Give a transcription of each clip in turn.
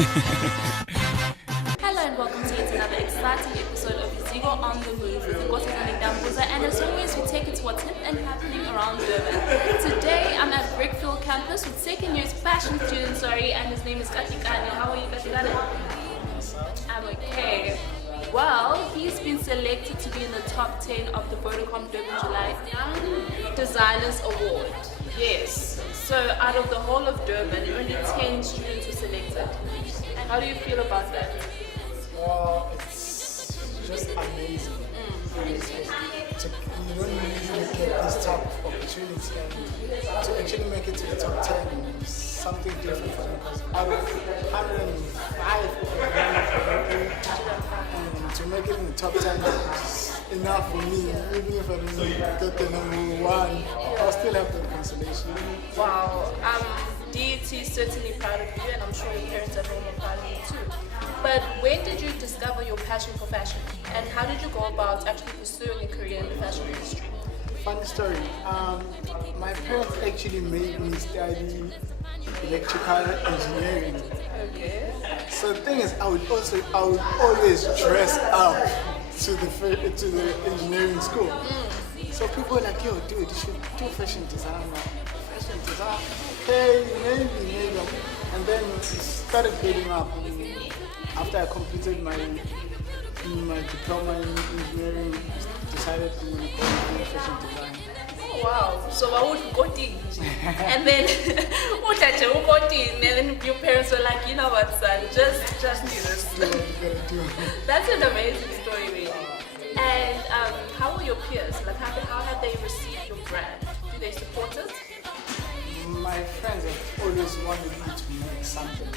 Hello and welcome to yet another exciting episode of Zigo on the Move with Ngozi Ndambuza, and as always we take it to what's hip and happening around Durban. Today I'm at Brickfield campus with second year's fashion student, and his name is Katikane. How are you, Katikane? I'm okay. Well, he's been selected to be in the top 10 of the Vodacom Durban July Young Designers Award. Yes. So out of the whole of Durban, only 10 students were selected. How do you feel about that? Well, it's just amazing. You don't usually get this type of opportunity, and to actually make it to the top 10 is something different for me, because out of 105 and to make it in the top 10 is enough for me. Even if I don't get the number one, I'll still have the consolation. Wow. DET is certainly proud of you, and I'm sure your parents at home are proud of you too. But when did you discover your passion for fashion, and how did you go about actually pursuing a career in the fashion industry? Funny story. My parents actually made me study electrical engineering. Okay. So the thing is, I would always dress up to the engineering school. So people were like, "Yo, dude, you should do fashion design." I'm like, fashion design? Okay, maybe. And then it started building up. After I completed my diploma in engineering, I decided I'm going to go into fashion design. Oh, wow. So I would go in. And then your parents were like, you know what, son, just do this. Do what you gotta do. That's an amazing story, really. And how are your peers? Like, how have they received your brand? Do they support it? My friends have always wanted me to make something.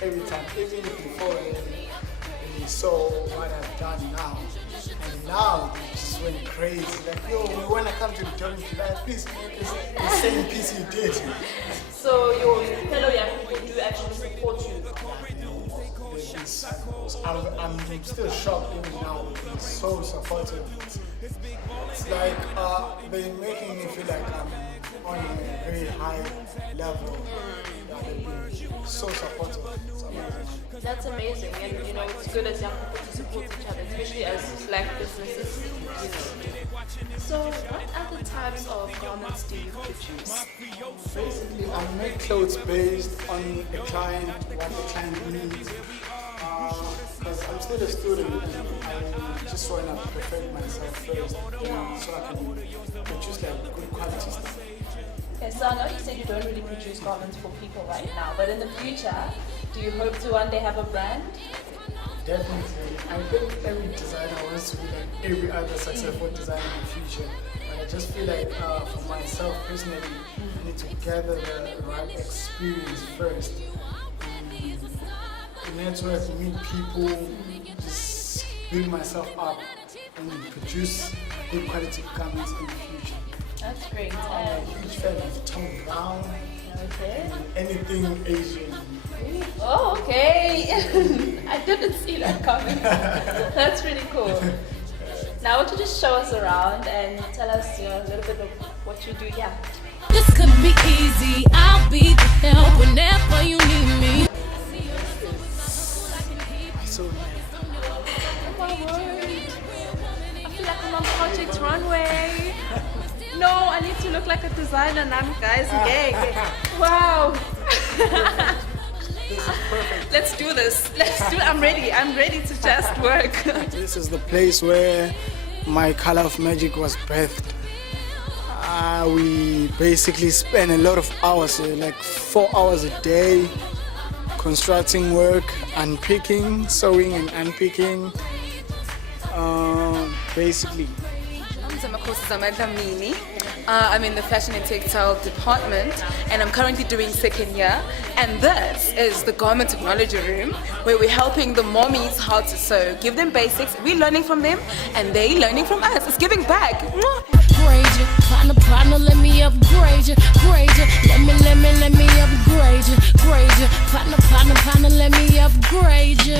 Every time, even before they saw what I've done now. And now they just went crazy. Like, yo, we want to come to the Durban July, please make us the same piece you did. So your fellow young people do actually support you? I'm still shocked even now. It's so supportive. It's like they're making me feel like I'm on a very high level. They're so supportive. It's amazing. That's amazing, and it's good as young people to support each other, especially as black businesses. So, what other types of garments do you produce? Basically, I make clothes based on the client, what the client needs. Because I'm still a student, and I just want to perfect myself first, so I can produce like good quality stuff. Okay, so I know you said you don't really produce garments for people right now, but in the future, do you hope to one day have a brand? Definitely. I think every designer wants to be like every other successful designer in the future. But I just feel like for myself personally, I need to gather the right experience first. Network, meet people, just build myself up and produce good quality garments in the future. That's great. I'm a huge fan of Tom Brown. Okay. Anything Asian. Oh, okay. I didn't see that coming. That's really cool. Now, I want you to just show us around and tell us a little bit of what you do. Yeah. This could be easy. I'll be there whenever you need me. So, Oh my word. I feel like I'm on Project Runway. No, I need to look like a designer now, guys. Okay. Wow. this is perfect. Let's do this. I'm ready. I'm ready to just work. This is the place where my Color of Magic was birthed. We basically spend a lot of hours here, like 4 hours a day, constructing work, unpicking, sewing and unpicking. Basically. I'm in the fashion and textile department, and I'm currently doing second year. And this is the garment technology room, where we're helping the mommies how to sew. Give them basics, we're learning from them, and they learning from us. It's giving back. Grade you, partner, let me upgrade you. Grade you, let me upgrade you. Grade you, partner, let me upgrade you.